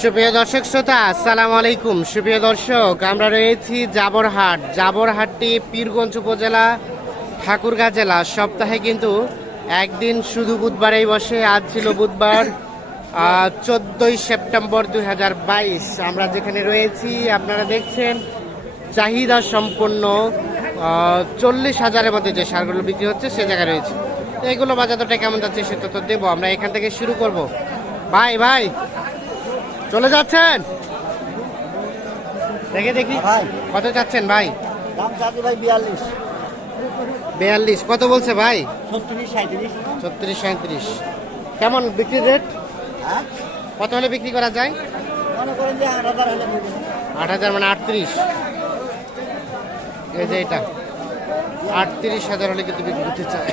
সুপ্রিয় দর্শক শ্রোতা, আসসালামু আলাইকুম। সুপ্রিয় দর্শক, আমরা রয়েছি জাবরহাট। জাবরহাটটি পীরগঞ্জ উপজেলা, ঠাকুরগাঁ জেলা। সপ্তাহে কিন্তু একদিন শুধু বুধবারেই বসে। আজ ছিল বুধবার চোদ্দোই সেপ্টেম্বর দু হাজার বাইশ। আমরা যেখানে রয়েছি, আপনারা দেখছেন চাহিদা সম্পন্ন চল্লিশ হাজারের মধ্যে যে সারগুলো বিক্রি হচ্ছে, সে জায়গায় রয়েছে। এগুলো বাজার কেমন যাচ্ছে সে তথ্য দেবো। আমরা এখান থেকে শুরু করব। ভাই ভাই চলে যাচ্ছেন? দেখে দেখি। ভাই। কত যাচ্ছেন ভাই? দাম চাচ্ছি ভাই বিয়াল্লিশ। কত বলছে ভাই? ছত্রিশ সাঁত্রিশ কেমন বিক্রি রেট? হ্যাঁ? কত হলে বিক্রি করা যায়? মনে। আট হাজার মানে আটত্রিশ। এই যে এটা। আটত্রিশ হাজার হলে কিন্তু বিক্রি করতে চায়।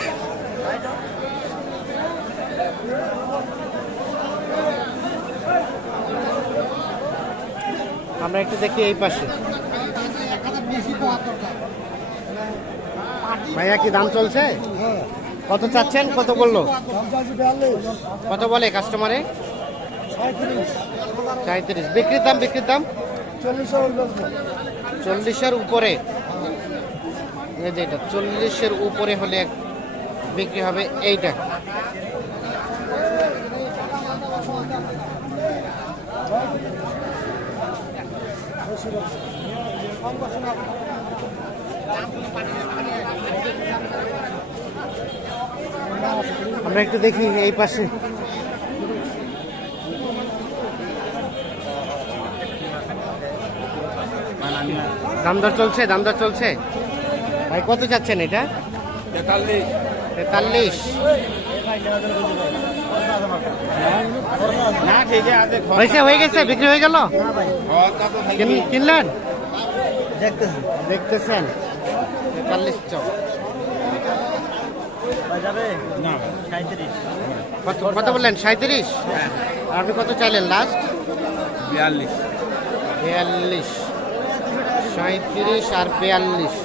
আমরা একটু দেখি এই পাশে। ভাইয়া, কি দাম চলছে? কত চাচ্ছেন? কত বলল? কত বলে কাস্টমারে সাঁত্রিশ বিক্রির দাম বিক্রির দাম? চল্লিশ চল্লিশের উপরে। চল্লিশের উপরে হলে বিক্রি হবে এইটা। আমরা একটু দেখি এই পাশে। দামদর চলছে দামদর চলছে। ভাই কত চাচ্ছেন এটা? তেতাল্লিশ। আছে হয়েছে হয়ে গেছে বিক্রি হয়ে গেল? কিনলেন? দেখতেছি দেখতেছেন। তেতাল্লিশ চক কত বললেন? সাঁত্রিশ আপনি কত চাইলেন লাস্ট বিয়াল্লিশ। বিয়াল্লিশ। সাঁত্রিশ আর বিয়াল্লিশ।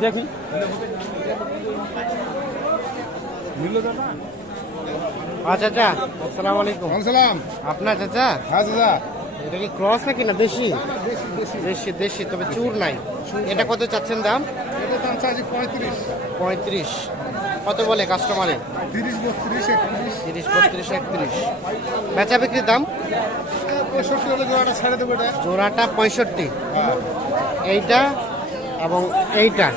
দেখি মিলল দাদা চাচা আসসালামু আলাইকুম। সালাম। আপনার চাচা? হ্যাঁ দাদা এটা কি ক্রস নাকি না দেশি? দেশি দেশি। তবে চুর নাই। এটা কত চাচ্ছেন দাম? এটা দাম চাইছি পঁয়ত্রিশ। পঁয়ত্রিশ। কত বলে কাস্টমারে তিরিশ বত্রিশ একত্রিশ। তিরিশ বত্রিশ একত্রিশ। বেচা বিক্রির দাম? জোড়াটা ছেড়ে দেবো এটা। জোড়াটা পঁয়ষট্টি। হ্যাঁ এইটা এবং এইটা।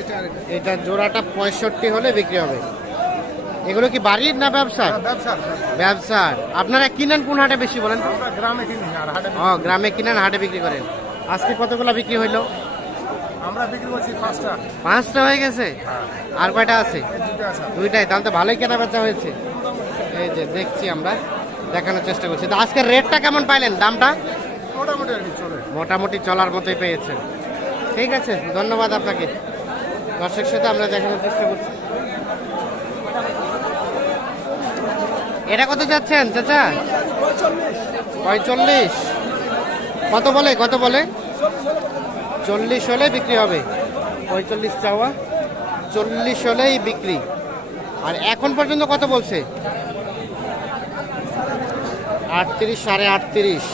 এটা এইটা জোড়াটা পঁয়ষট্টি হলে বিক্রি হবে। এগুলো কি বাড়ির না ব্যবসার ব্যবসা ব্যবসার। আপনারা কিনেন কোন হাটে বেশি বলেন? গ্রামে কিনেন হাটে বিক্রি করেন। আজকে কতগুলো বিক্রি হইল? আমরা বিক্রি করছি পাঁচটা। পাঁচটা হয়ে গেছে? আর কয়টা আছে? দুইটাই তাহলে তো ভালোই কেনা বেচা হয়েছে। এই যে দেখছি আমরা দেখানোর চেষ্টা করছি। তো আজকের রেটটা কেমন পাইলেন? দামটা? মোটামুটি মোটামুটি চলার মতোই পেয়েছেন। ঠিক আছে ধন্যবাদ আপনাকে। দর্শক সাথে আমরা দেখানোর চেষ্টা করছি। এটা কত যাচ্ছেন চাচা? পঁয়চল্লিশ। কত বলে? কত বলে? চল্লিশ হলে বিক্রি হবে। পঁয়তাল্লিশ চাওয়া চল্লিশ হলেই বিক্রি। আর এখন পর্যন্ত কত বলছে? আটত্রিশ সাড়ে আটত্রিশ।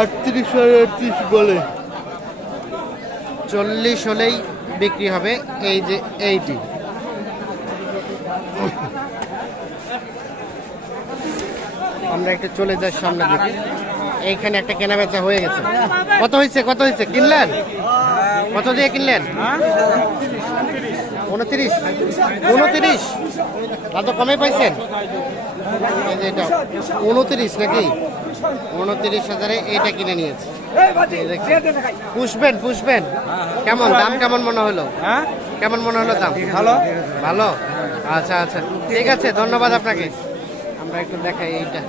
আটত্রিশ সাড়ে আটত্রিশ বলে। চল্লিশ হলেই বিক্রি হবে এই যে এইটি। আমরা একটু চলে যাই সামনে দিকে এইখানে একটা কেনা বেচা হয়ে গেছে। কত হয়েছে কত হয়েছে কিনলেন? কত দিয়ে কিনলেন? উনত্রিশ। উনত্রিশ? কত কমে পাইছেন। এটা উনত্রিশ নাকি? উনত্রিশ হাজারে এইটা কিনে নিয়েছে। পুষবেন পুষবেন। কেমন দাম কেমন মনে হলো? হ্যাঁ? কেমন মনে হলো দাম? ভালো। ভালো? আচ্ছা আচ্ছা। ঠিক আছে ধন্যবাদ আপনাকে। আমরা একটু দেখাই এইটা।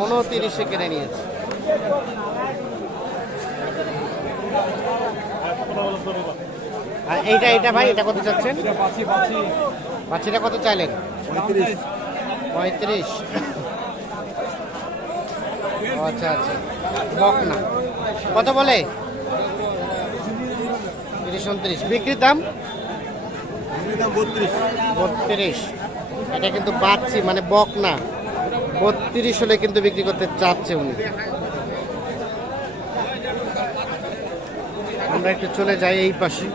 উনতিরিশে কিনে নিয়েছি। আর এইটা এইটা ভাই এটা কত চাচ্ছেন? বাচ্চাটা কত চাইলেন? পঁয়ত্রিশ। পঁয়ত্রিশ। আচ্ছা আচ্ছা। বক না কত বলে? তিরিশ উনত্রিশ। বিক্রির দাম? বত্রিশ। বত্রিশ। এটা কিন্তু বাচ্চি মানে বক না বত্রিশ হলে কিন্তু বিক্রি করতে চাচ্ছে উনি। আমরা একটু চলে যাই এই পাশে।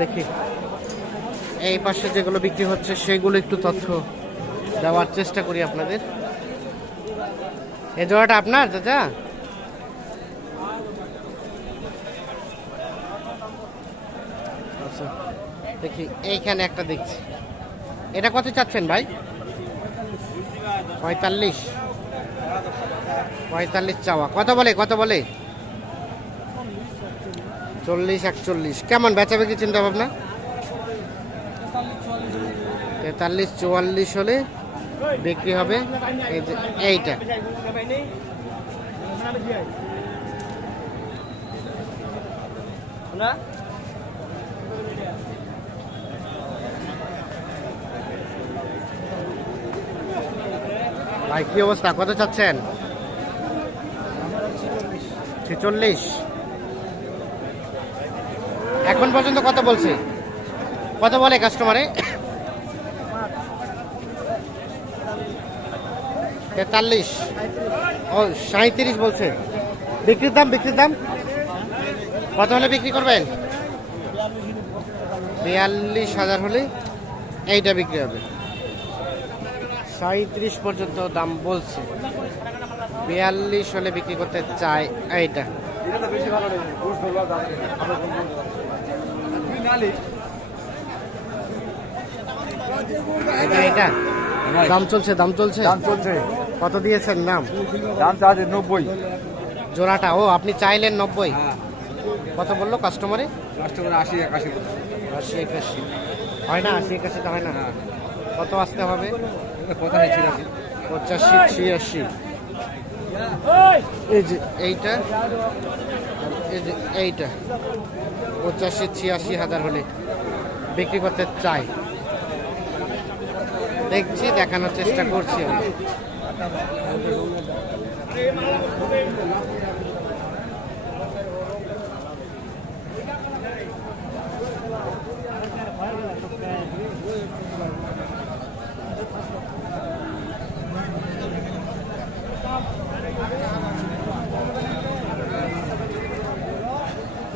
দেখি। এই পাশে যেগুলো বিক্রি হচ্ছে, সেগুলো একটু তথ্য দেওয়ার চেষ্টা করি আপনাদের। এ জোড়াটা আপনার, চাচা? আচ্ছা দেখি, এইখানে একটা দেখছি। এটা কত চাচ্ছেন ভাই? পঁয়তাল্লিশ। পঁয়তাল্লিশ চাওয়া। কত বলে? কত বলে? চল্লিশ, একচল্লিশ। কেমন? বেচা বিক্রি চিন্তা ভাবনা? তেতাল্লিশ, চুয়াল্লিশ হলে বিক্রি হবে এই যে এইটা। ভাই, কি অবস্থা? কত চাচ্ছেন? ছেচল্লিশ। এখন পর্যন্ত কত বলছে? কত বলে কাস্টমারে তেতাল্লিশ। ও সাঁত্রিশ বলছে। বিক্রির দাম বিক্রির দাম? কত হলে বিক্রি করবেন? বিয়াল্লিশ হাজার হলে এইটা বিক্রি হবে। সাঁত্রিশ পর্যন্ত দাম বলছে। বিয়াল্লিশ হলে বিক্রি করতে চাই এইটা। এটা দাম চলছে দাম চলছে? দাম চলছে। কত দিয়েছেন দাম? দাম নব্বই। জোড়াটা। ও আপনি চাইলেন নব্বই? কত বলল কাস্টমারে কাস্টমার আশি একাশি আশি একাশি। হয় না আশি একাশি তো হয় না। কত আসতে হবে? কথা পঁচাশি, ছিয়াশি। এই যে এইটা, এই যে এইটা। পঁচাশি, ছিয়াশি হাজার হলে বিক্রি করতে চাই। দেখছি, দেখানোর চেষ্টা করছি আমি।